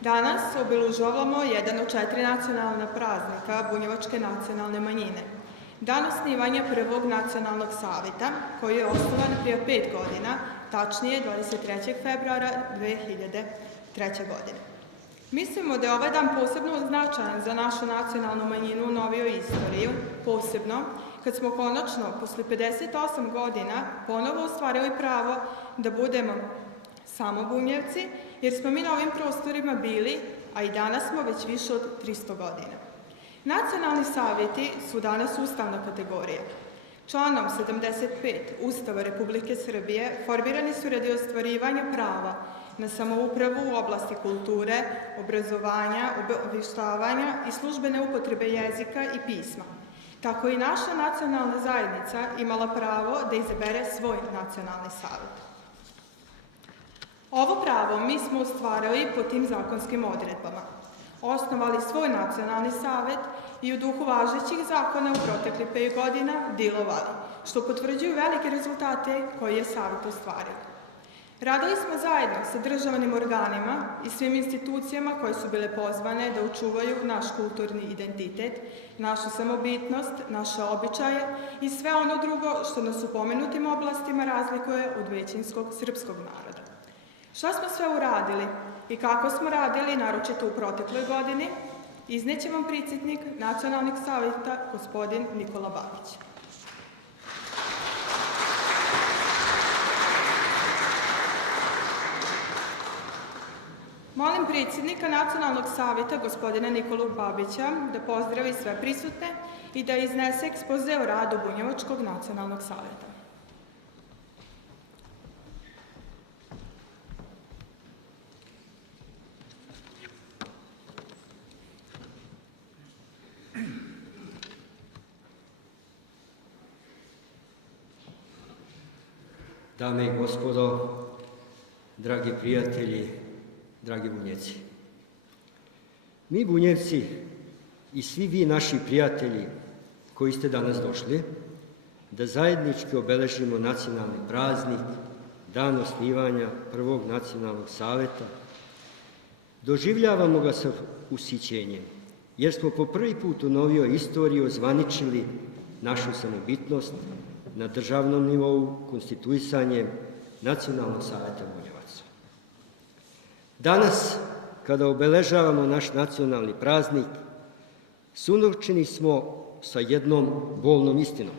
Danas obilužavamo jedan od 4 nacionalna praznika bunjevačke nacionalne manjine. Dan osnivanja prvog nacionalnog saveta, koji je osnovan prije 5 godina, tačnije 23. februara 2003. godine. Mislimo da je ovaj dan posebno značajan za našu nacionalnu manjinu u novijoj istoriji, posebno kad smo konačno, posle 58 godina, ponovo ostvarili pravo da budemo samo Bunjevci, jer smo mi na ovim prostorima bili, a i danas smo već više od 300 godina. Nacionalni savjeti su danas ustavna kategorija. Članom 75 Ustava Republike Srbije formirani su radi ostvarivanja prava na samoupravu u oblasti kulture, obrazovanja, obavještavanja i službene upotrebe jezika i pisma. Tako i naša nacionalna zajednica imala pravo da izabere svoj nacionalni savjet. Ovo pravo mi smo ostvarili po tim zakonskim odredbama. Osnovali svoj nacionalni savjet i u duhu važećih zakona u proteklih 5 godina djelovali, što potvrđuju velike rezultate koje je savjet ostvario. Radili smo zajedno sa državnim organima i svim institucijama koje su bile pozvane da očuvaju naš kulturni identitet, našu samobitnost, naše običaje i sve ono drugo što nas u pomenutim oblastima razlikuje od većinskog srpskog naroda. Šta smo sve uradili i kako smo radili, naročito u protekloj godini, izneće vam predsjednik Nacionalnog savjeta, gospodin Nikola Babić. Molim predsjednika Nacionalnog savjeta, gospodina Nikolu Babića, da pozdravi sve prisutne i da iznese ekspoze o radu Bunjevačkog nacionalnog savjeta. Dame i gospodo, dragi prijatelji, dragi Bunjevci. Mi Bunjevci i svi vi naši prijatelji koji ste danas došli, da zajednički obeležimo nacionalni praznik, dan osnivanja prvog nacionalnog saveta, doživljavamo ga sa ushićenjem, jer smo po prvi put u novijoj istoriji ozvaničili našu samobitnost na državnom nivou konstituisanjem Nacionalnog saveta Bunjevaca. Danas, kada obeležavamo naš nacionalni praznik, suočeni smo sa jednom bolnom istinom.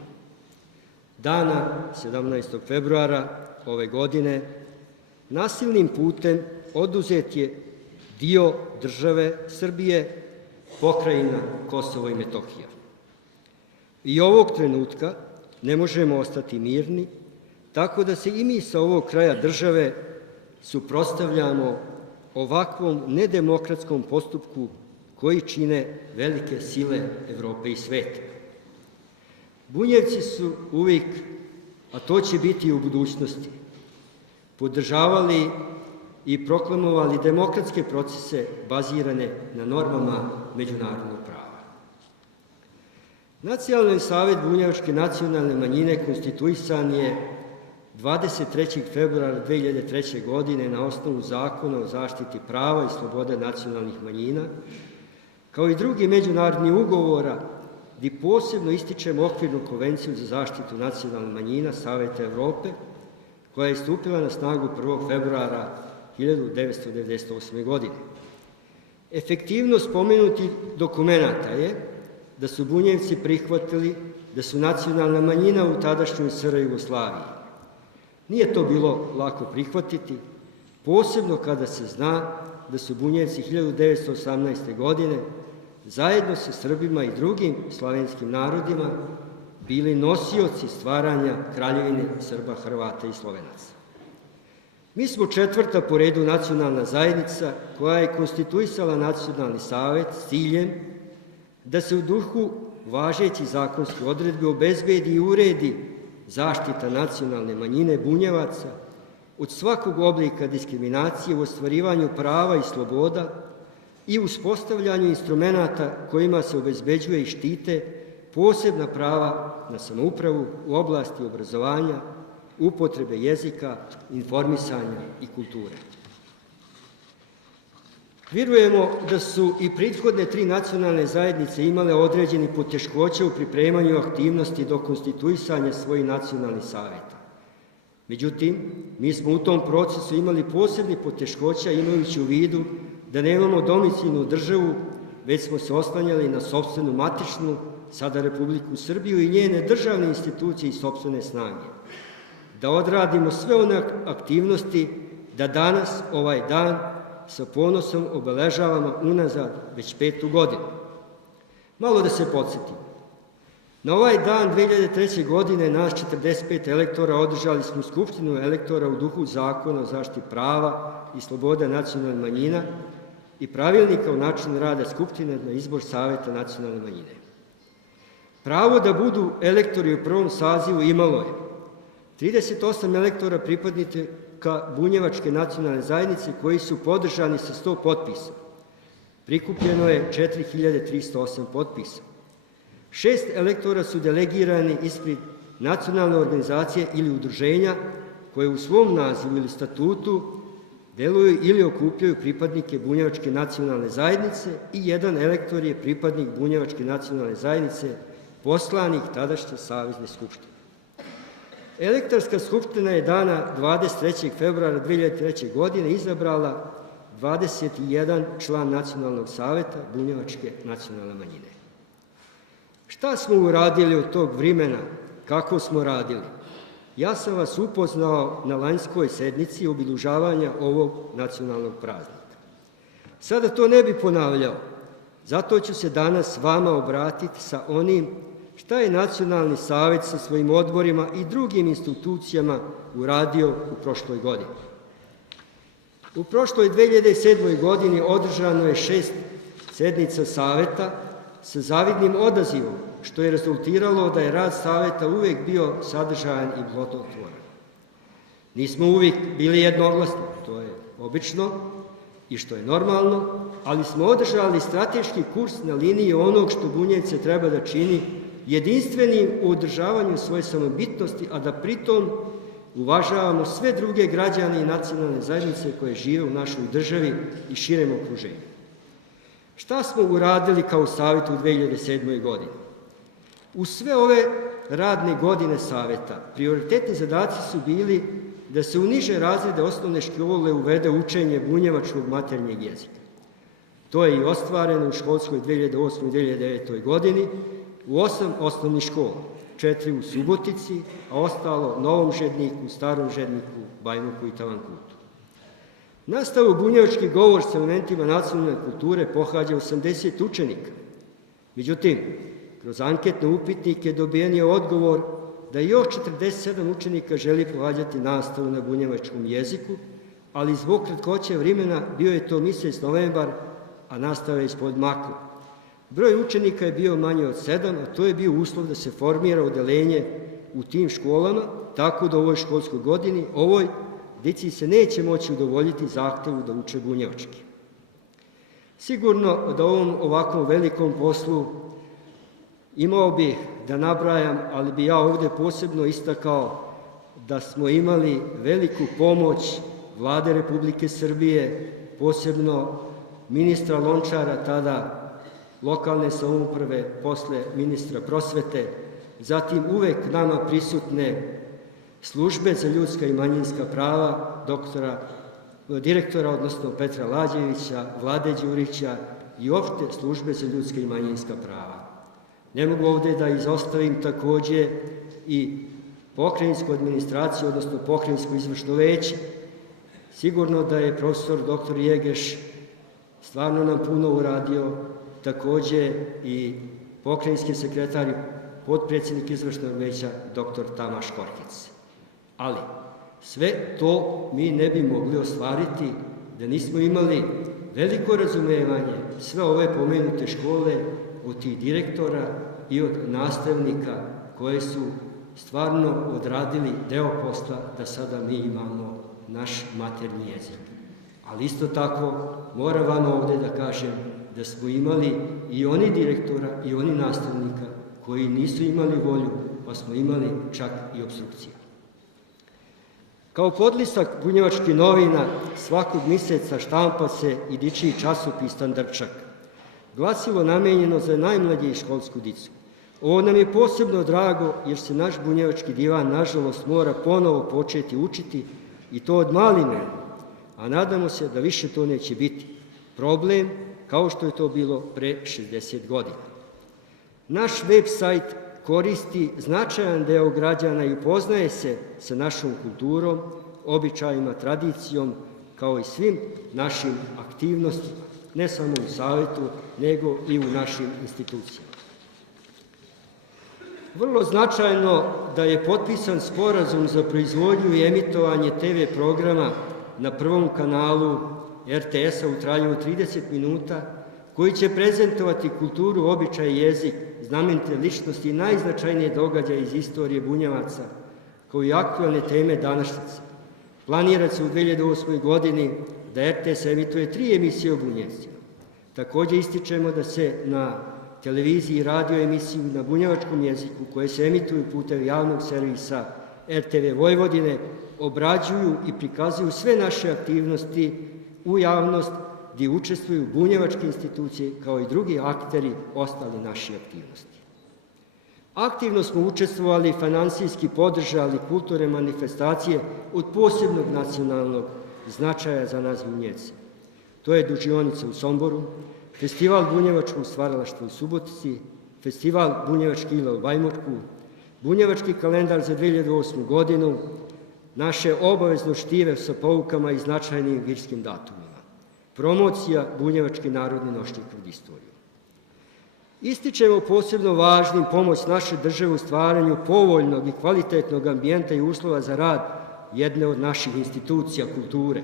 Dana 17. februara ove godine nasilnim putem oduzet je dio države Srbije, pokrajina Kosovo i Metohija. I ovog trenutka ne možemo ostati mirni, tako da se i mi sa ovog kraja države suprotstavljamo ovakvom nedemokratskom postupku koji čine velike sile Evrope i sveta. Bunjevci su uvijek, a to će biti i u budućnosti, podržavali i proklamovali demokratske procese bazirane na normama međunarodnog prava. Nacionalni savjet Bunjevačke nacionalne manjine konstituisan je 23. februara 2003. godine na osnovu Zakona o zaštiti prava i slobode nacionalnih manjina, kao i drugi međunarodni ugovora, gdje posebno ističemo okvirnu konvenciju za zaštitu nacionalnih manjina Saveta Evrope, koja je stupila na snagu 1. februara 1998. godine. Efektivnost pomenutih dokumenata je da su Bunjevci prihvatili da su nacionalna manjina u tadašnjoj SR Jugoslaviji. Nije to bilo lako prihvatiti, posebno kada se zna da su Bunjevci 1918. godine zajedno sa Srbima i drugim slavenskim narodima bili nosioci stvaranja Kraljevine Srba, Hrvata i Slovenaca. Mi smo 4. po redu nacionalna zajednica koja je konstituisala Nacionalni savet s ciljem da se u duhu važećih zakonskih odredbi obezbedi i uredi zaštita nacionalne manjine Bunjevaca od svakog oblika diskriminacije u ostvarivanju prava i sloboda i uspostavljanju instrumenata kojima se obezbeđuje i štite posebna prava na samoupravu u oblasti obrazovanja, upotrebe jezika, informisanja i kulture. Vjerujemo da su i prethodne 3 nacionalne zajednice imale određeni poteškoća u pripremanju aktivnosti do konstituisanja svojih nacionalnih saveta. Međutim, mi smo u tom procesu imali posebni poteškoća imajući u vidu da nemamo domicilnu državu, već smo se oslanjali na sopstvenu matičnu, sada Republiku Srbiju i njene državne institucije i sopstvene snage. Da odradimo sve one aktivnosti da danas, ovaj dan, sa ponosom obeležavamo unazad već 5. godinu. Malo da se podsjetimo. Na ovaj dan 2003. godine nas 45 elektora održali smo Skupštinu elektora u duhu Zakona o zaštiti prava i sloboda nacionalnih manjina i pravilnika o načinu rada Skupštine na izbor Saveta nacionalne manjine. Pravo da budu elektori u prvom sazivu imalo je 38 elektora pripadnika bunjevačke nacionalne zajednice koji su podržani sa 100 potpisa. Prikupljeno je 4308 potpisa. 6 elektora su delegirani ispred nacionalne organizacije ili udruženja koje u svom nazivu ili statutu deluju ili okupljaju pripadnike bunjevačke nacionalne zajednice i 1 elektor je pripadnik bunjevačke nacionalne zajednice, poslanik tadašnje Savezne skupštine. Elektorska skupština je dana 23. februara 2003. godine izabrala 21 član Nacionalnog saveta bunjevačke nacionalne manjine. Šta smo uradili od tog vremena, kako smo radili? Ja sam vas upoznao na lanjskoj sednici obilježavanja ovog nacionalnog praznika. Sada to ne bi ponavljao, zato ću se danas vama obratiti sa onim šta je Nacionalni savet sa svojim odborima i drugim institucijama uradio u prošloj godini. U prošloj 2007. godini održano je 6 sednica Saveta sa zavidnim odazivom, što je rezultiralo da je rad Saveta uvek bio sadržajan i plodotvoran. Nismo uvijek bili jednoglasni, to je obično i što je normalno, ali smo održali strateški kurs na liniji onog što Bunjevce treba da čini jedinstvenim u održavanju svoje samobitnosti, a da pritom uvažavamo sve druge građane i nacionalne zajednice koje žive u našoj državi i širem okruženju. Šta smo uradili kao Savet u 2007. godini? U sve ove radne godine Saveta prioritetni zadaci su bili da se u niže razrede osnovne škole uvede učenje bunjevačkog maternjeg jezika. To je i ostvareno u školskoj 2008-2009. godini u 8 osnovnih škola, 4 u Subotici, a ostalo Novom Žedniku, Starom Žedniku, Bajmoku i Tavankutu. Nastavu bunjevački govor sa elementima nacionalne kulture pohađa 80 učenika. Međutim, kroz anketne upitnike dobijen je odgovor da još 47 učenika želi pohađati nastavu na bunjevačkom jeziku, ali zbog kratkoće vremena bio je to mjesec novembar, a nastava je ispod makla. Broj učenika je bio manji od 7, a to je bio uslov da se formira odeljenje u tim školama, tako da u ovoj školskoj godini ovoj djeci se neće moći udovoljiti zahtevu da uče bunjevački. Sigurno da ovom ovakvom velikom poslu imao bih da nabrajam, ali bi ja ovdje posebno istakao da smo imali veliku pomoć Vlade Republike Srbije, posebno ministra Lončara, tada lokalne samouprave, posle ministra prosvete, zatim uvek nama prisutne službe za ljudska i manjinska prava, direktora, odnosno Petra Lađevića, Vlade Đurića i opšte službe za ljudska i manjinska prava. Ne mogu ovdje da izostavim takođe i pokrajinsku administraciju, odnosno pokrajinsko izvršno veće. Sigurno da je profesor dr. Jegeš stvarno nam puno uradio, takođe i pokrajinski sekretar i potpredsjednik izvršnog veća dr. Tamaš Korhec. Ali sve to mi ne bi mogli ostvariti da nismo imali veliko razumevanje sve ove pomenute škole od tih direktora i od nastavnika koje su stvarno odradili deo posla da sada mi imamo naš maternji jezik. Ali isto tako moram vam ovdje da kažem da smo imali i oni direktora i oni nastavnika koji nisu imali volju, pa smo imali čak i opstrukcije. Kao podlistak bunjevačkih novina svakog mjeseca štampa se i dječji časopis Standarčak. Glasilo namijenjeno za najmlađe i školsku dicu. Ovo nam je posebno drago jer se naš bunjevački divan nažalost mora ponovo početi učiti i to od maline, a nadamo se da više to neće biti problem kao što je to bilo pre 60 godina. Naš web sajt koristi značajan deo građana i upoznaje se sa našom kulturom, običajima, tradicijom, kao i svim našim aktivnostima, ne samo u Savetu, nego i u našim institucijama. Vrlo značajno da je potpisan sporazum za proizvodnju i emitovanje TV programa na prvom kanalu RTS-a u trajanju od 30 minuta, koji će prezentovati kulturu, običaj i jezik, znamenite ličnosti i najznačajnije događaje iz istorije Bunjevaca, kao i aktualne teme današnjice. Planira se u 2008. godini da RTS emituje 3 emisije o Bunjevcima. Također ističemo da se na televiziji i radio emisiju na bunjevačkom jeziku, koje se emituju putem javnog servisa RTV Vojvodine, obrađuju i prikazuju sve naše aktivnosti u javnost gdje učestvuju bunjevačke institucije kao i drugi akteri ostali naše aktivnosti. Aktivno smo učestvovali i finansijski podržali kulturne manifestacije od posebnog nacionalnog značaja za nas Bunjevce. To je Dužionica u Somboru, Festival bunjevačkog stvaralaštva u Subotici, Festival bunjevačkih igla u Bajmoku, Bunjevački kalendar za 2008. godinu, naše obavezno štive sa poukama i značajnim virskim datumima, promocija bunjevačke narodne nošnje kroz istoriju. Ističemo posebno važnim pomoć naše države u stvaranju povoljnog i kvalitetnog ambijenta i uslova za rad jedne od naših institucija kulture.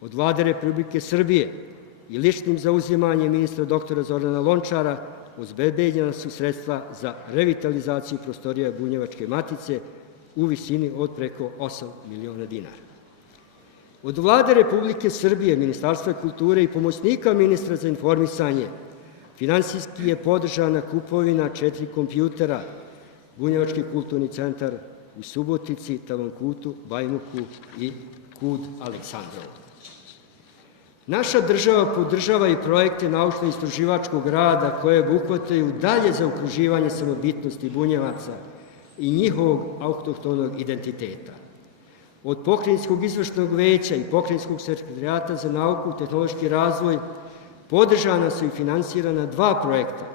Od Vlade Republike Srbije i ličnim zauzimanjem ministra doktora Zorana Lončara obezbeđena su sredstva za revitalizaciju prostorija Bunjevačke matice u visini od preko 8 miliona dinara. Od Vlade Republike Srbije, Ministarstva kulture i pomoćnika ministra za informisanje finansijski je podržana kupovina 4 kompjutera, Bunjevački kulturni centar u Subotici, Tavankutu, Bajmoku i Kud Aleksandrovu. Naša država podržava i projekte naučno-istraživačkog rada koje obuhvataju dalje zaokruživanje samobitnosti Bunjevaca i njihovog autohtonog identiteta. Od Pokrajinskog izvršnog veća i Pokrajinskog sekretarijata za nauku i tehnološki razvoj podržana su i finansirana 2 projekta,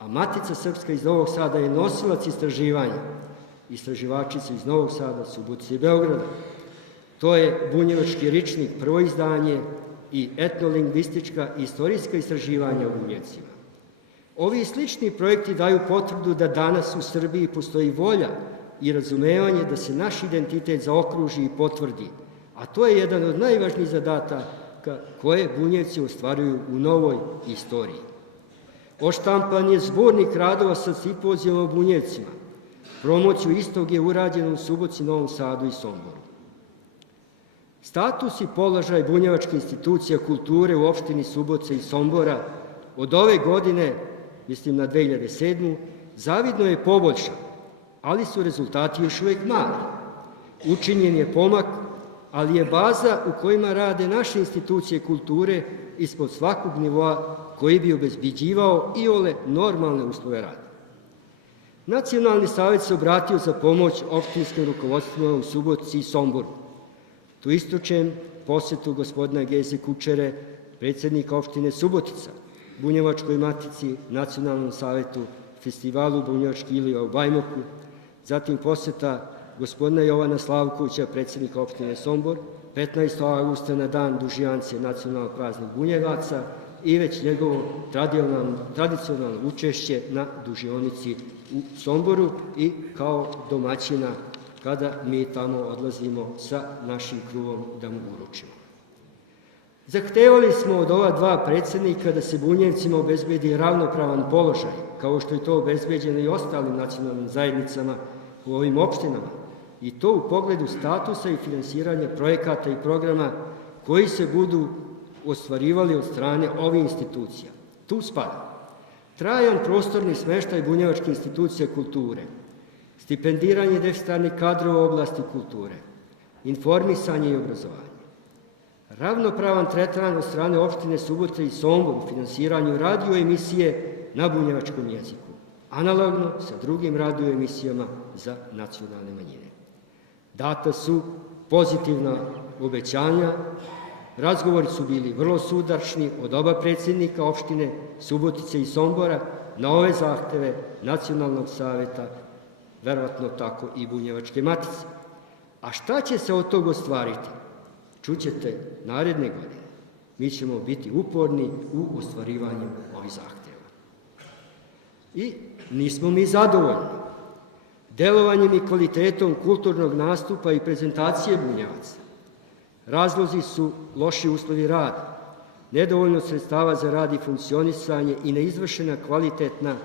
a Matica Srpska iz Novog Sada je nosilac istraživanja. Istraživačice iz Novog Sada, Subotice i Beograda. To je bunjevački ričnik, prvo izdanje i etnolingvistička i istorijska istraživanja o Bunjevcima. Ovi slični projekti daju potvrdu da danas u Srbiji postoji volja i razumevanje da se naš identitet zaokruži i potvrdi, a to je jedan od najvažnijih zadataka koje Bunjevci ostvaruju u novoj istoriji. Oštampan je zbornik radova sa simpozijama o Bunjevcima. Promociju istog je urađeno u Subotici, Novom Sadu i Somboru. Status i položaj bunjevačke institucije kulture u opštini Subotice i Sombora od ove godine, mislim na 2007. zavidno je poboljšan, ali su rezultati još uvijek mali. Učinjen je pomak, ali je baza u kojima rade naše institucije kulture ispod svakog nivoa koji bi obezbeđivao iole normalne uslove rada. Nacionalni savjet se obratio za pomoć opštinskim rukovodstvima u Subotici i Somboru. Tu ističem posetu gospodina Geze Kučere, predsjednika opštine Subotica, Bunjevačkoj matici, Nacionalnom savetu, Festivalu bunjevačkih igla u Bajmoku, zatim poseta gospodina Jovana Slavkovića, predsjednika opštine Sombor, 15. augusta na dan Dužijance, nacionalnog praznika Bunjevaca i već njegovo tradicionalno učešće na Dužionici u Somboru i kao domaćina kada mi tamo odlazimo sa našim kruvom da mu uručimo. Zahtevali smo od ova 2 predsjednika da se Bunjevcima obezbedi ravnopravan položaj, kao što je to obezbeđeno i ostalim nacionalnim zajednicama u ovim opštinama, i to u pogledu statusa i finansiranja projekata i programa koji se budu ostvarivali od strane ovih institucija. Tu spada trajan prostorni smeštaj bunjevačke institucije kulture, stipendiranje deficitarnih kadrova u oblasti kulture, informisanje i obrazovanje. Ravnopravan tretman od strane opštine Subotica i Sombor u finansiranju radio emisije na bunjevačkom jeziku, analogno sa drugim radio emisijama za nacionalne manjine. Data su pozitivna obećanja, razgovori su bili vrlo sudačni od oba predsjednika opštine Subotice i Sombora na ove zahteve Nacionalnog saveta, verovatno tako i Bunjevačke matice. A šta će se od toga ostvariti? Čućete naredne godine. Mi ćemo biti uporni u ostvarivanju ovih zahtjeva. I nismo mi zadovoljni. Delovanjem i kvalitetom kulturnog nastupa i prezentacije Bunjevaca. Razlozi su loši uslovi rada, nedovoljno sredstava za rad i funkcionisanje i neizvršena kvalitetna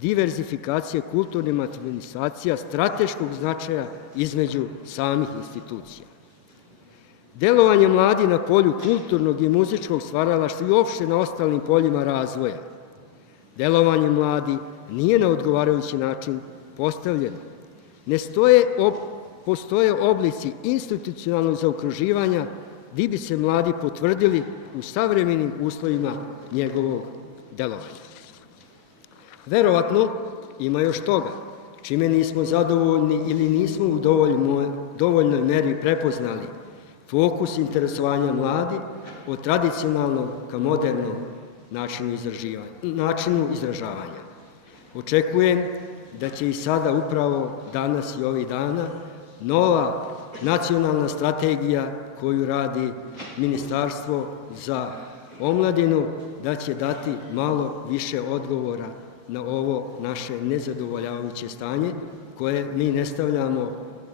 diverzifikacija kulturne manifestacija strateškog značaja između samih institucija. Delovanje mladi na polju kulturnog i muzičkog stvaralaštva i uopšte na ostalim poljima razvoja. Delovanje mladi nije na odgovarajući način postavljeno. Postoje oblici institucionalnog zaokruživanja gdje bi se mladi potvrdili u savremenim uslovima njegovog delovanja. Verovatno ima još toga, čime nismo zadovoljni ili nismo u dovoljnoj meri prepoznali fokus interesovanja mladi od tradicionalnog ka modernom načinu izražavanja. Očekujem da će i sada upravo danas i ovih dana nova nacionalna strategija koju radi Ministarstvo za omladinu, da će dati malo više odgovora na ovo naše nezadovoljavajuće stanje koje mi ne stavljamo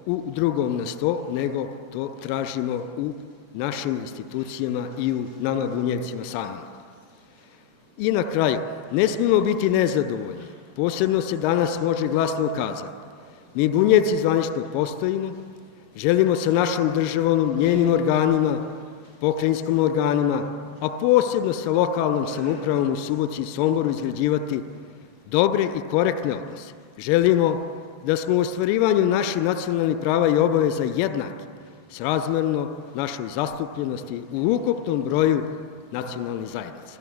u drugom na sto, nego to tražimo u našim institucijama i u nama Bunjevcima samima. I na kraju, ne smijemo biti nezadovoljni. Posebno se danas može glasno ukazati. Mi Bunjevci zvanično postojimo, želimo sa našom državom, njenim organima, pokrajinskim organima, a posebno sa lokalnom samoupravom u Subotici i Somboru izgrađivati dobre i korektne odnose. Želimo da smo u ostvarivanju naših nacionalnih prava i obaveza jednaki, srazmerno našoj zastupljenosti u ukupnom broju nacionalnih zajednica.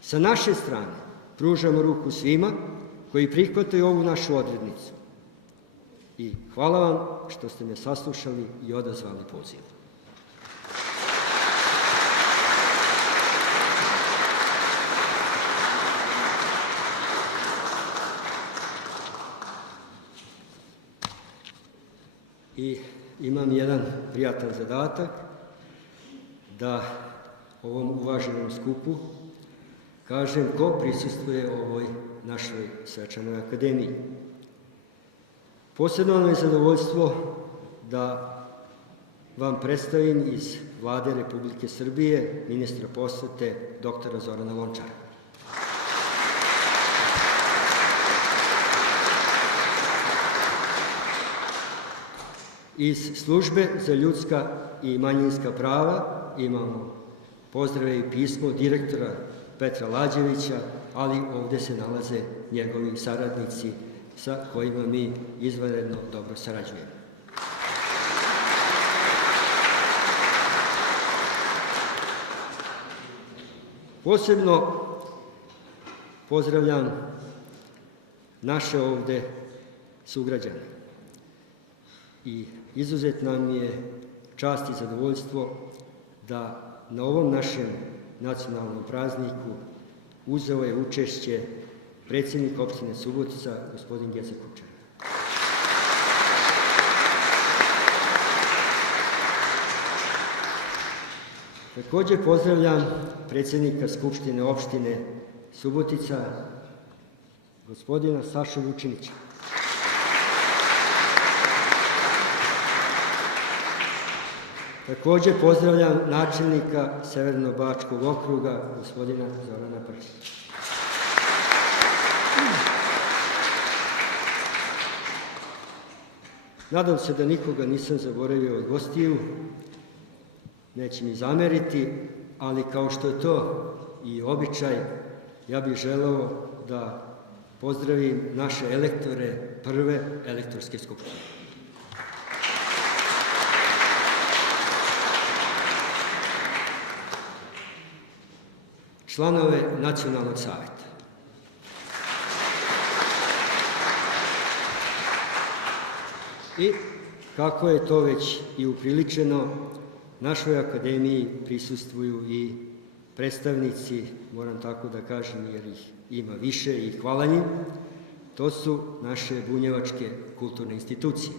Sa naše strane pružamo ruku svima koji prihvataju ovu našu odrednicu. I hvala vam što ste me saslušali i odazvali poziv. I imam jedan prijatan zadatak da ovom uvaženom skupu kažem ko prisustvuje ovoj našoj svečanoj akademiji. Posebno nam je zadovoljstvo da vam predstavim iz Vlade Republike Srbije ministra prosvete dr. Zorana Lončara. Iz Službe za ljudska i manjinska prava imamo pozdrave i pismo direktora Petra Lađevića, ali ovdje se nalaze njegovi saradnici sa kojima mi izvanredno dobro sarađujemo. Posebno pozdravljam naše ovdje sugrađane i izuzetno nam je čast i zadovoljstvo da na ovom našem nacionalnom prazniku uzeo je učešće predsjednik opštine Subotica, gospodin Geza Kučar. Također pozdravljam predsjednika Skupštine opštine Subotica, gospodina Sašu Vučinića. Također pozdravljam načelnika Severno-Bačkog okruga, gospodina Zorana Pršića. Nadam se da nikoga nisam zaboravio od gostiju, neće mi zameriti, ali kao što je to i običaj, ja bih želeo da pozdravim naše elektore prve elektorske skupštine. članove Nacionalnog savjeta. I kako je to već i upriličeno, našoj akademiji prisustvuju i predstavnici, moram tako da kažem jer ih ima više i hvala njim, to su naše bunjevačke kulturne institucije.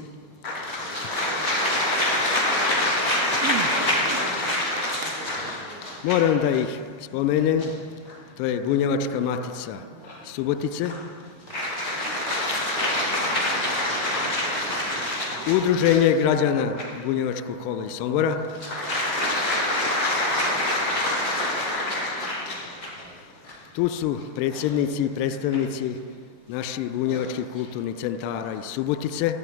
Moram da ih spomenem, to je Bunjevačka matica Subotice, Udruženje građana Bunjevačkog kola iz Sombora, tu su predsjednici i predstavnici naših bunjevačkih kulturnih centara iz Subotice,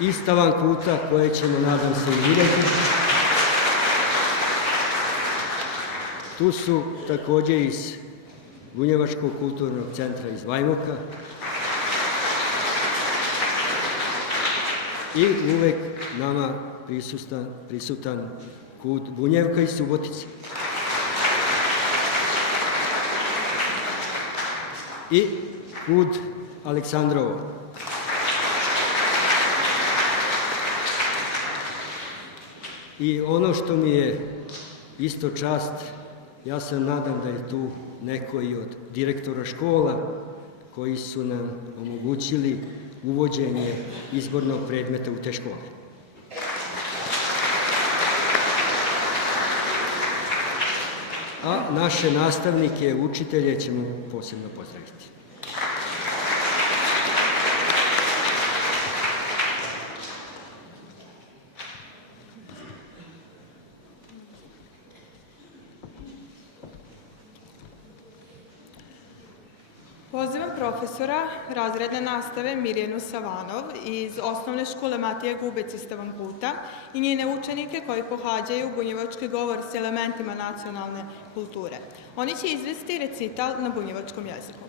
iz Tavankuta, koje ćemo, nadam se, i vidjeti. Tu su također iz Bunjevačkog kulturnog centra iz Vajmoka i uvek nama prisutan KUD Bunjevka iz Subotice. I KUD Aleksandrovo. I ono što mi je isto čast, ja se nadam da je tu neko i od direktora škola koji su nam omogućili uvođenje izbornog predmeta u te škole. A naše nastavnike, učitelje ćemo posebno pozdraviti. Pozivam profesora razredne nastave Mirjanu Savanov iz osnovne škole Matija Gubec iz Tavankuta i njene učenike koji pohađaju bunjevački govor s elementima nacionalne kulture. Oni će izvesti recital na bunjevačkom jeziku.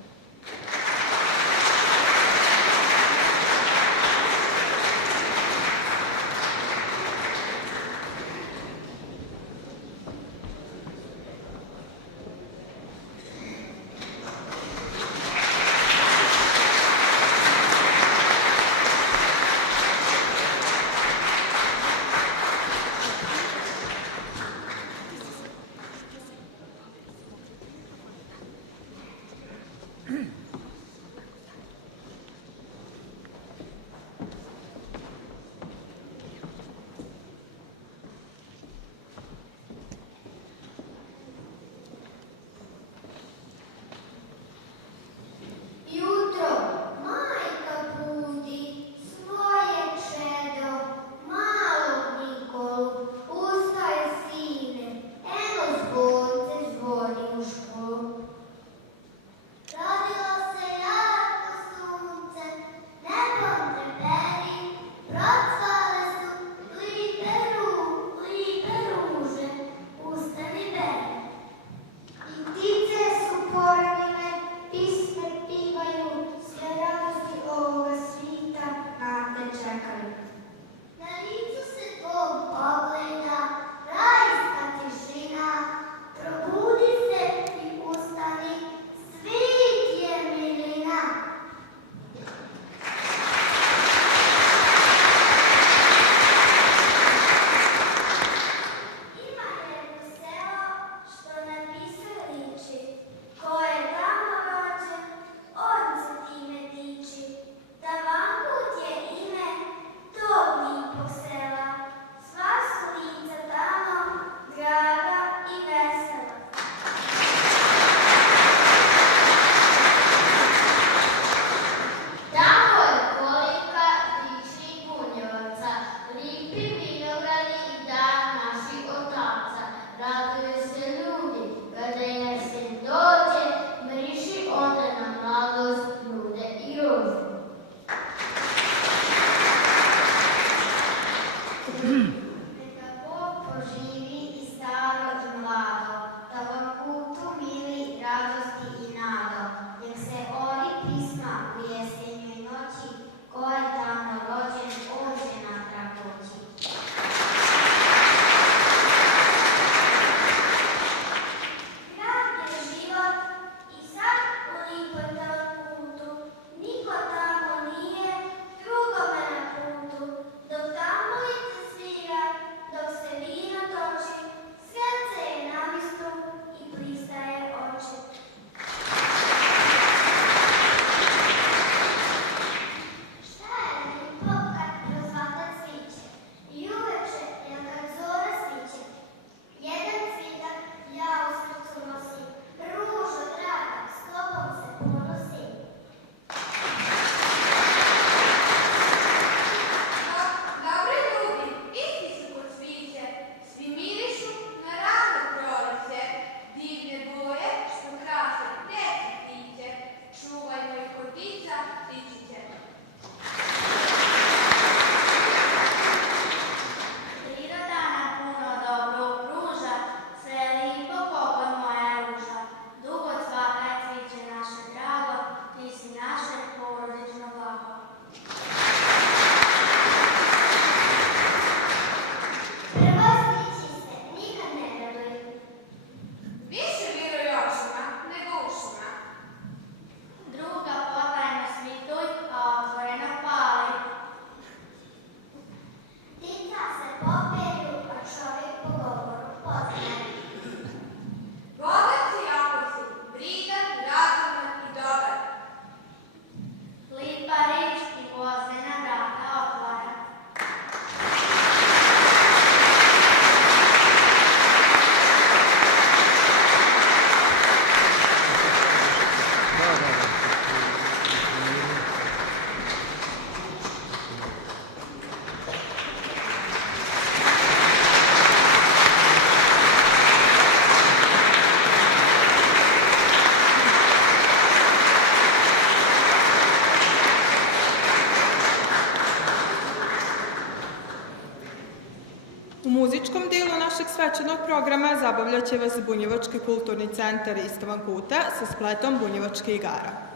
večernjeg programa zabavljat će vas Bunjevački kulturni centar Istovan Kuta sa spletom bunjevačkih igara.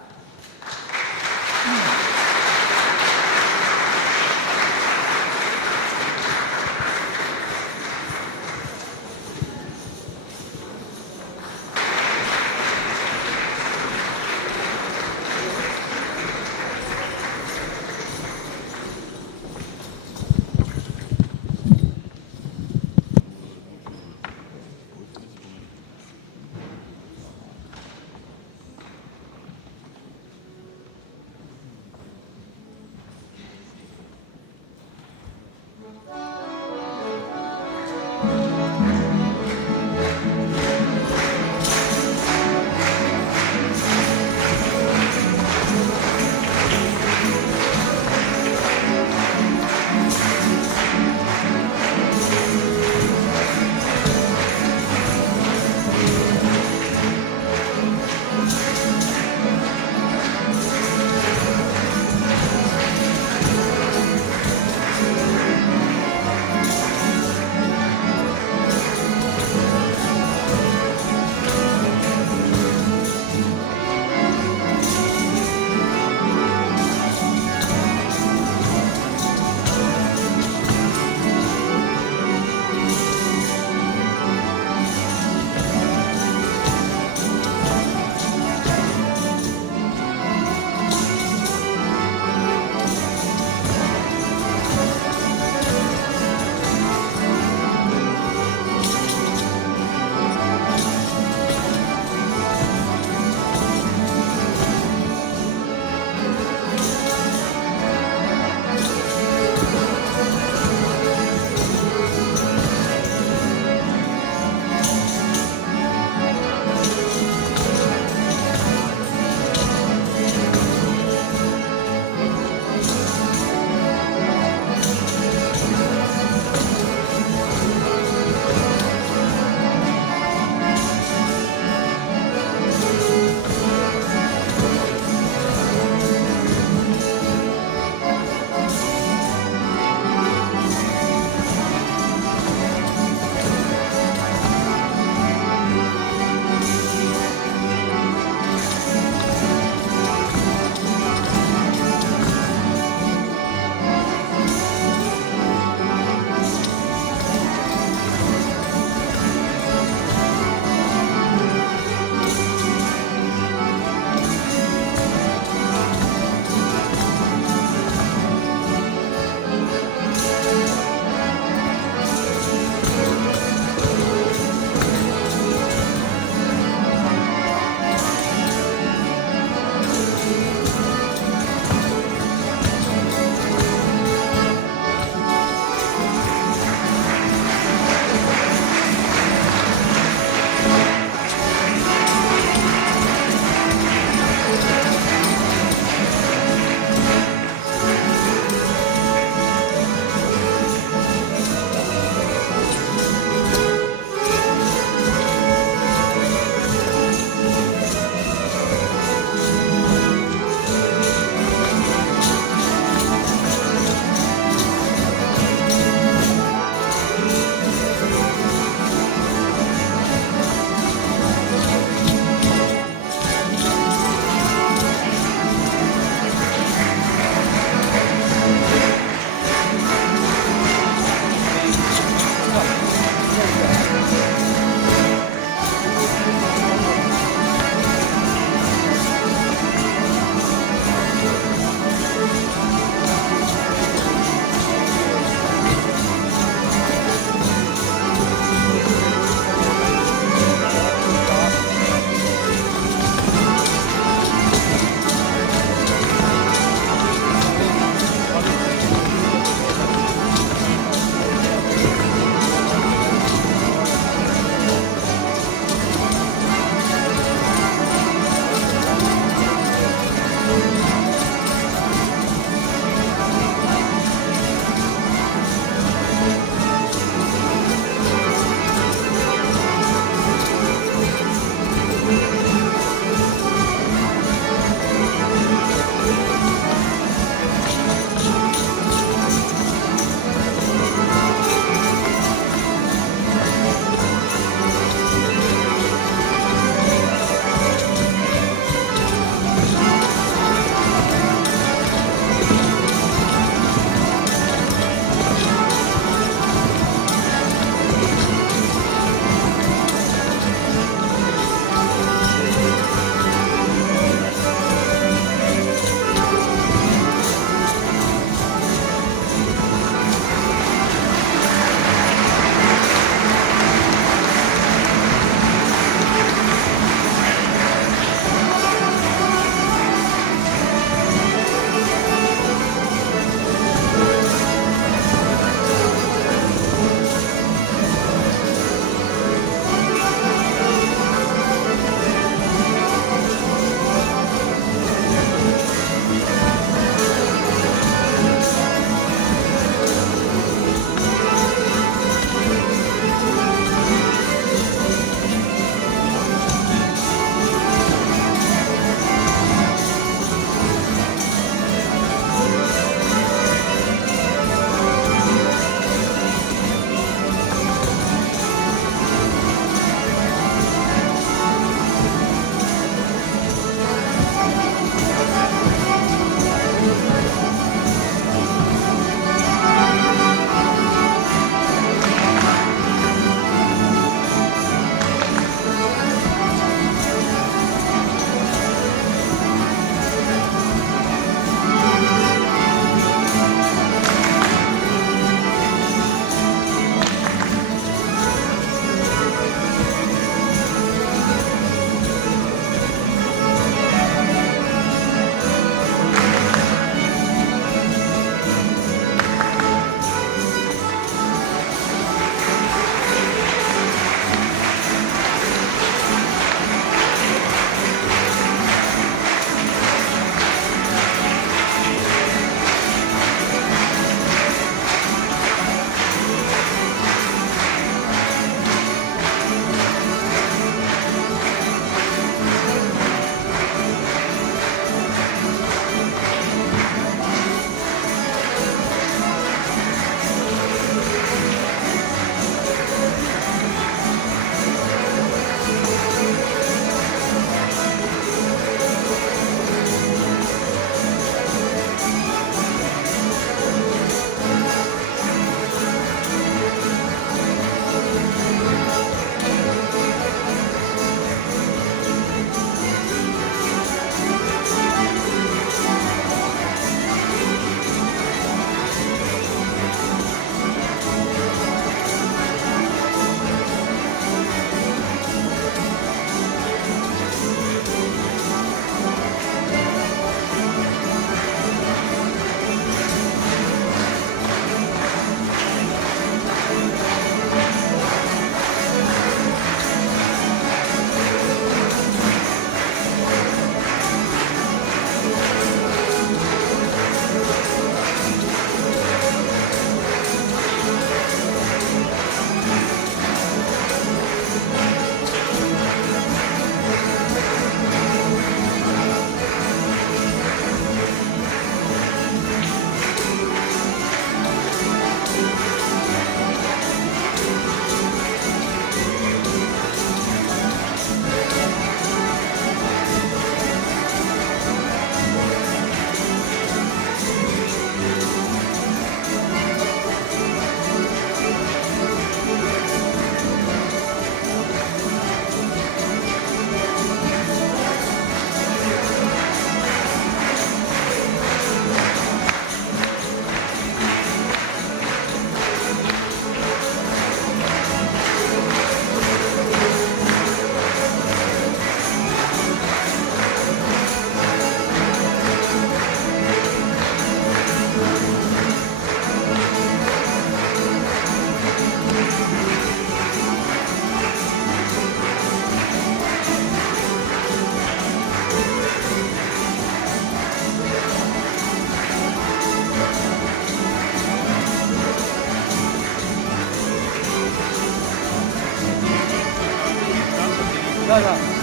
Da.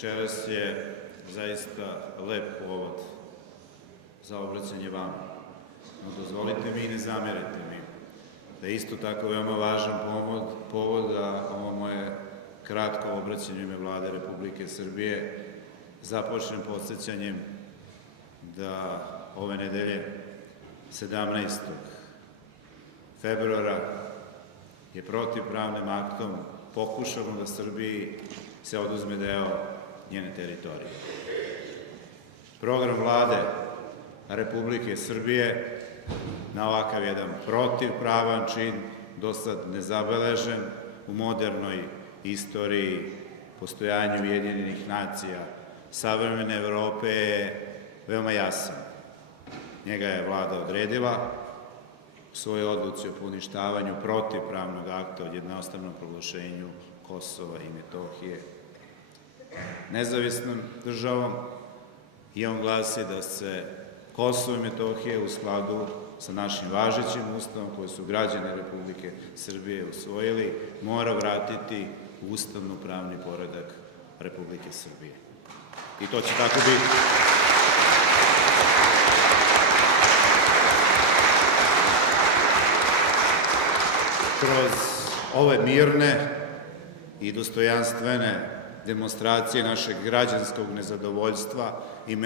Večeras je zaista lep povod za obraćanje vama. No, dozvolite mi i ne zamerite mi da je isto tako veoma važan povod da ovo moje kratko obraćanje u ime Vlade Republike Srbije započnem podsjećanjem da ove nedelje 17. februara je protivpravnim aktom pokušano da Srbiji se oduzme deo njene teritorije. Program Vlade Republike Srbije na ovakav jedan protivpravan čin, dosad nezabeležen u modernoj istoriji postojanja Ujedinjenih nacija savremene Evrope, je veoma jasan. Njega je Vlada odredila u svojoj odluci o poništavanju protivpravnog akta od jednostavnom proglašenju Kosova i Metohije nezavisnom državom, i on glasi da se Kosovo i Metohije u skladu sa našim važećim ustavom, koji su građani Republike Srbije usvojili, mora vratiti u ustavno-pravni poredak Republike Srbije. I to će tako biti. Kroz ove mirne i dostojanstvene demonstracije našeg građanskog nezadovoljstva i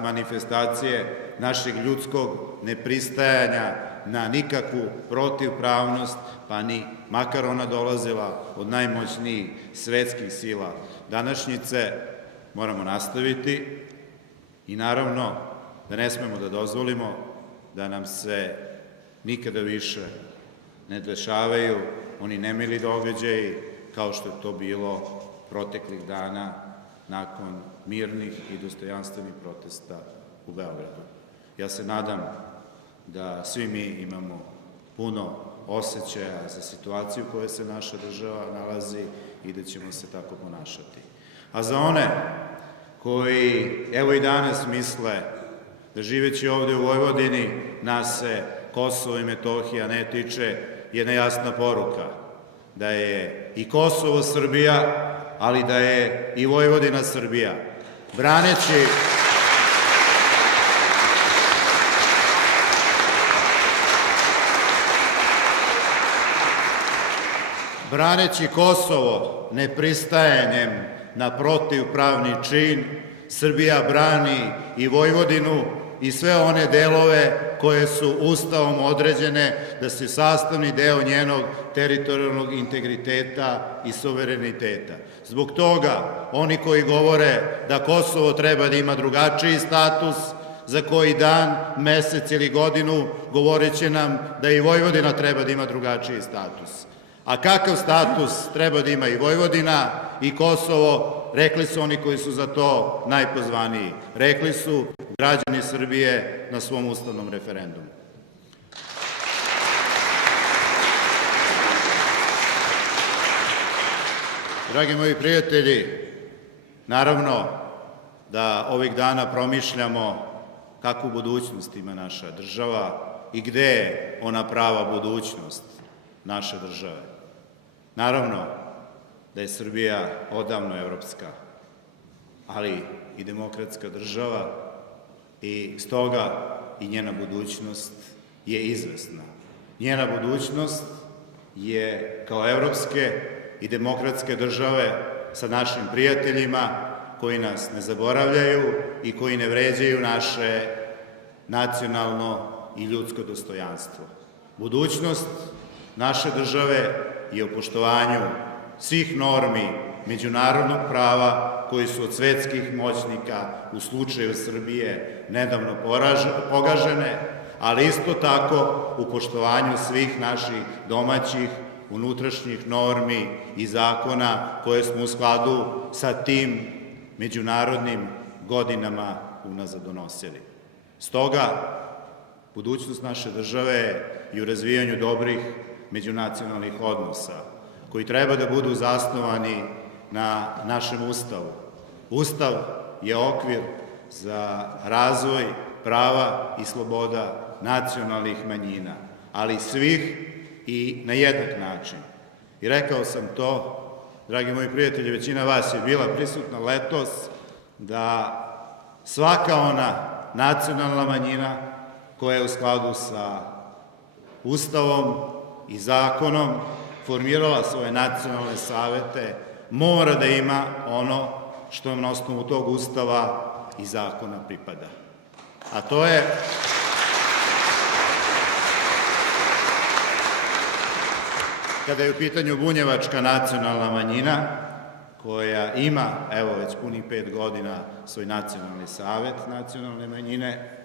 manifestacije našeg ljudskog nepristajanja na nikakvu protivpravnost, pa ni makar ona dolazila od najmoćnijih svetskih sila današnjice, moramo nastaviti i naravno da ne smemo da dozvolimo da nam se nikada više ne dešavaju oni nemili događaji kao što je to bilo proteklih dana nakon mirnih i dostojanstvenih protesta u Beogradu. Ja se nadam da svi mi imamo puno osjećaja za situaciju u kojoj se naša država nalazi i da ćemo se tako ponašati. A za one koji evo i danas misle da živeći ovde u Vojvodini nas se Kosovo i Metohija ne tiče, jedna jasna poruka da je i Kosovo Srbija, ali da je i Vojvodina Srbija. Braneći Kosovo nepristajanjem na protivpravni čin, Srbija brani i Vojvodinu i sve one delove koje su Ustavom određene da se sastavni deo njenog teritorijalnog integriteta i suvereniteta. Zbog toga, oni koji govore da Kosovo treba da ima drugačiji status, za koji dan, mesec ili godinu govorit će nam da i Vojvodina treba da ima drugačiji status. A kakav status treba da ima i Vojvodina i Kosovo, rekli su oni koji su za to najpozvaniji. Rekli su građani Srbije na svom ustavnom referendumu. Dragi moji prijatelji, naravno da ovih dana promišljamo kakvu budućnost ima naša država i gde je ona prava budućnost naše države. Naravno da je Srbija odavno evropska, ali i demokratska država i stoga i njena budućnost je izvesna. Njena budućnost je kao evropske i demokratske države sa našim prijateljima koji nas ne zaboravljaju i koji ne vređaju naše nacionalno i ljudsko dostojanstvo. Budućnost naše države je u poštovanju svih normi međunarodnog prava koji su od svetskih moćnika u slučaju Srbije nedavno pogažene, ali isto tako u poštovanju svih naših domaćih unutrašnjih normi i zakona koje smo u skladu sa tim međunarodnim godinama unazad donosili. Stoga, budućnost naše države je i u razvijanju dobrih međunacionalnih odnosa, koji treba da budu zasnovani na našem Ustavu. Ustav je okvir za razvoj prava i sloboda nacionalnih manjina, ali svih i na jednak način. I rekao sam to, dragi moji prijatelji, većina vas je bila prisutna letos, da svaka ona nacionalna manjina koja je u skladu sa Ustavom i zakonom formirala svoje nacionalne savete, mora da ima ono što vam na osnovu tog Ustava i zakona pripada. A to je kada je u pitanju bunjevačka nacionalna manjina, koja ima, evo, već punih 5 godina svoj nacionalni savet nacionalne manjine,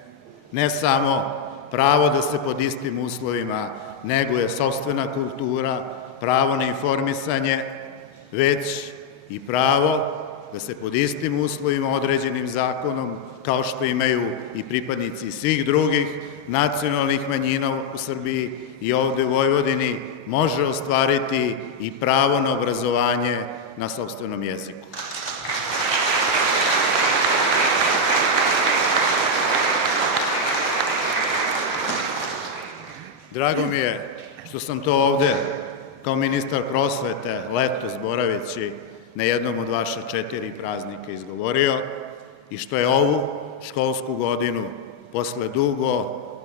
ne samo pravo da se pod istim uslovima neguje sopstvena kultura, pravo na informisanje, već i pravo da se pod istim uslovima određenim zakonom, kao što imaju i pripadnici svih drugih nacionalnih manjina u Srbiji i ovde u Vojvodini, može ostvariti i pravo na obrazovanje na sopstvenom jeziku. Drago mi je što sam to ovde kao ministar prosvete letos boraveći na jednom od vaša 4 praznika izgovorio i što je ovu školsku godinu posle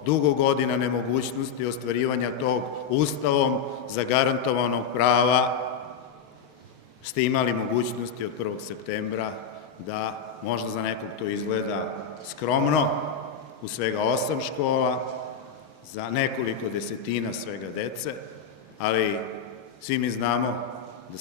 dugo godina nemogućnosti ostvarivanja tog Ustavom zagarantovanog prava ste imali mogućnosti od 1. septembra da možda za nekog to izgleda skromno, u svega 8 škola, za nekoliko desetina svega dece, ali svi mi znamo da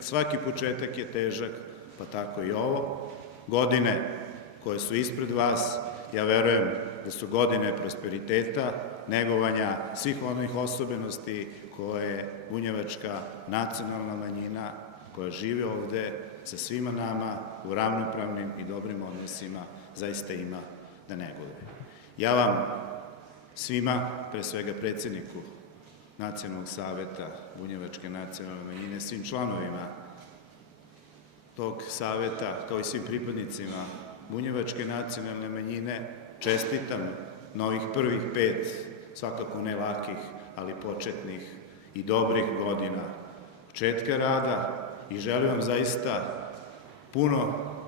svaki početak je težak, pa tako i ovo. Godine koje su ispred vas, ja verujem da su godine prosperiteta, negovanja svih onih osobenosti koje bunjevačka nacionalna manjina koja žive ovde sa svima nama u ravnopravnim i dobrim odnosima zaista ima da neguje. Ja vam svima, pre svega predsjedniku Nacionalnog saveta bunjevačke nacionalne manjine, svim članovima tog saveta, kao i svim pripadnicima bunjevačke nacionalne manjine, čestitam na ovih prvih 5, svakako ne lakih, ali početnih i dobrih godina početka rada i želim vam zaista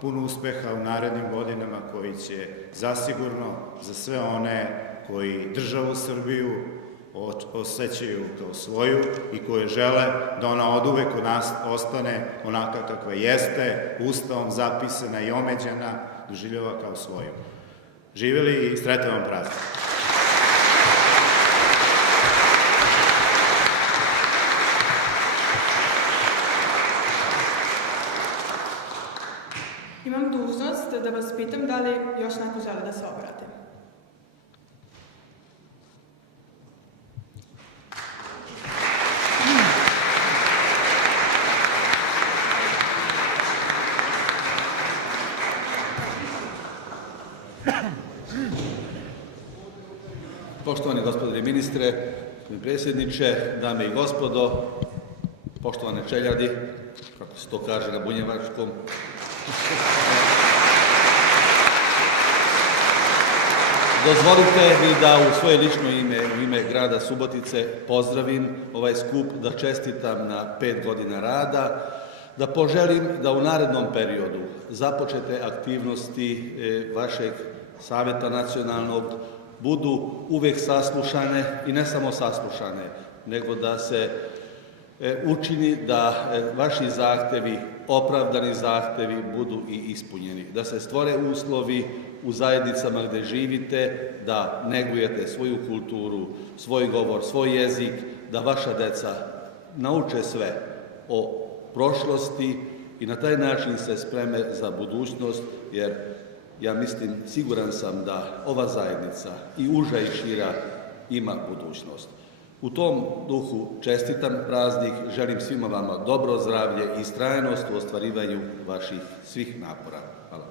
puno uspeha u narednim godinama koji će zasigurno za sve one koji državu Srbiju osjećaju kao svoju i koje žele da ona oduvek od nas ostane onaka kakva jeste, Ustavom zapisana i omeđena, doživljava kao svoju. Živeli i sretan vam praznik. Imam dužnost da vas pitam da li još neko želi da se obrati. Poštovani gospodine ministre, predsjedniče, dame i gospodo, poštovane čeljadi, kako se to kaže na bunjevačkom, dozvolite mi da u svoje lično ime, u ime grada Subotice, pozdravim ovaj skup, da čestitam na 5 godina rada, da poželim da u narednom periodu započete aktivnosti vašeg Saveta nacionalnog budu uvek saslušane i ne samo saslušane, nego da se učini da vaši zahtevi, opravdani zahtevi budu i ispunjeni, da se stvore uslovi u zajednicama gde živite, da negujete svoju kulturu, svoj govor, svoj jezik, da vaša deca nauče sve o prošlosti i na taj način se spreme za budućnost, jer ja mislim, siguran sam da ova zajednica i uža i šira ima budućnost. U tom duhu čestitam praznik, želim svima vama dobro zdravlje i istrajnost u ostvarivanju vaših svih napora. Hvala.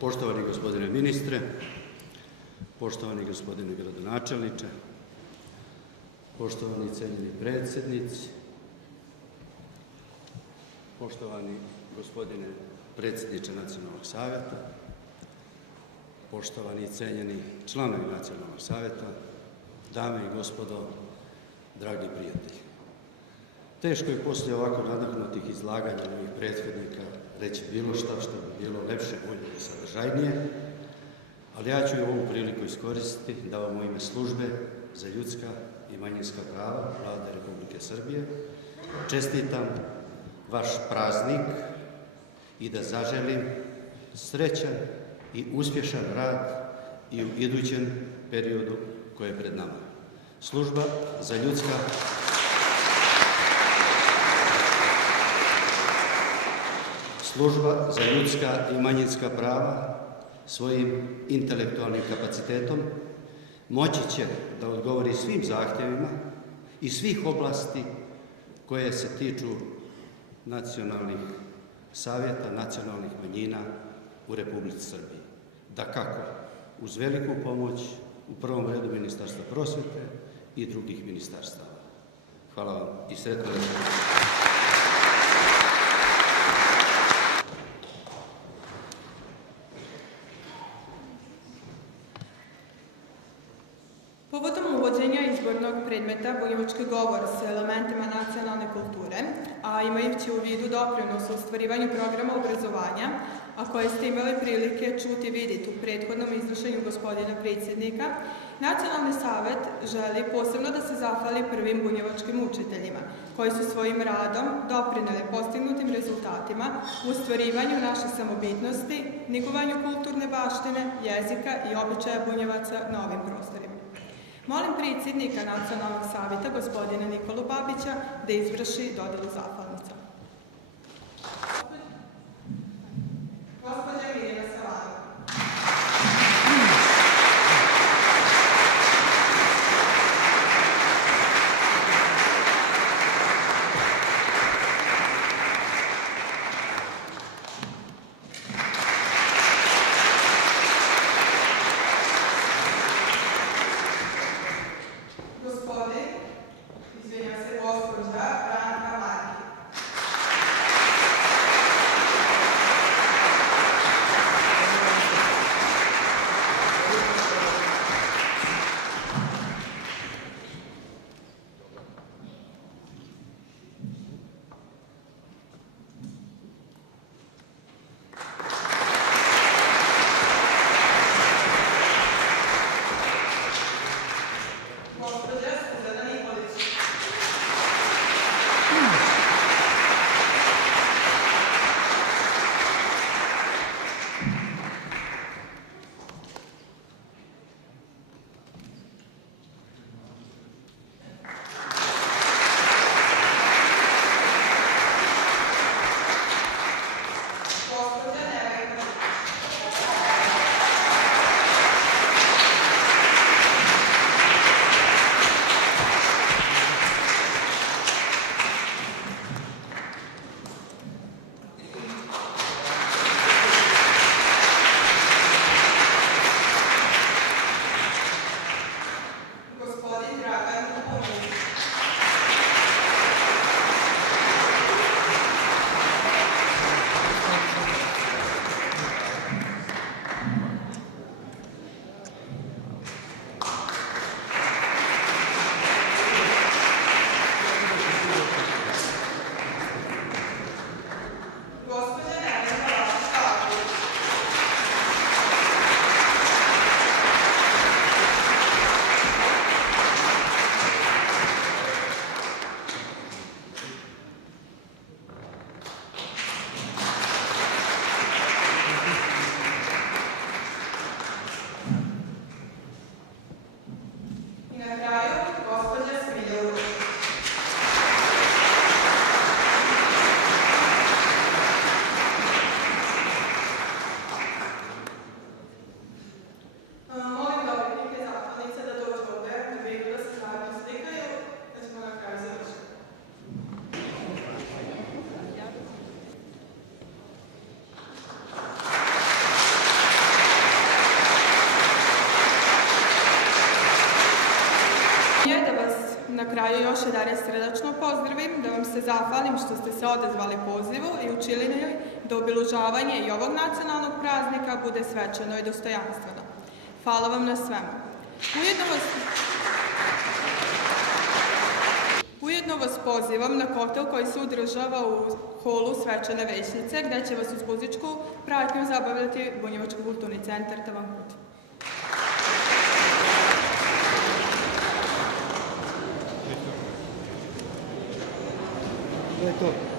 Poštovani gospodine ministre, poštovani gospodine gradonačelniče, poštovani cenjeni predsjednici, poštovani gospodine predsjedniče Nacionalnog savjeta, poštovani cenjeni članovi Nacionalnog savjeta, dame i gospodo, dragi prijatelji. Teško je poslije ovako nadahnutih izlaganja mojih prethodnika reći bilo šta što bi bilo lepše, bolje i sadržajnije, ali ja ću i ovu priliku iskoristiti da vam u ime službe za ljudska i manjinska prava Vlade Republike Srbije čestitam vaš praznik i da zaželim srećan i uspješan rad i u idućem periodu koje je pred nama. Služba za ljudska i manjinska prava svojim intelektualnim kapacitetom moći će da odgovori svim zahtjevima i svih oblasti koje se tiču nacionalnih savjeta, nacionalnih manjina u Republici Srbiji. Dakako, uz veliku pomoć u prvom redu Ministarstva prosvjete i drugih ministarstava. Hvala vam i sretno večer. Povodom uvođenja izbornog predmeta bunjevački govor sa elementima nacionalne kulture, a imajući u vidu doprinos u ostvarivanju programa obrazovanja, a koje ste imali prilike čuti i vidjeti u prethodnom iznošenju gospodina predsjednika, Nacionalni savjet želi posebno da se zahvali prvim bunjevačkim učiteljima, koji su svojim radom doprineli postignutim rezultatima u ostvarivanju naše samobitnosti, negovanju kulturne baštine, jezika i običaja bunjevaca na ovim prostorima. Molim predsjednika Nacionalnog savjeta, gospodina Nikolu Babića, da izvrši dodjelu zahvalnica. Gospođa Mirjana Savano. Gospođa Branka Marki. kraju još jedan srdačno pozdravim, da vam se zahvalim što ste se odazvali pozivu i učinili da obilježavanje i ovog nacionalnog praznika bude svečano i dostojanstveno. Hvala vam na svemu. Ujedno vas pozivam na koktel koji se održava u holu Svečane većnice, gde će vas uz muzičku pratnju zabavljati Bunjevački kulturni centar Tavanput. To je to.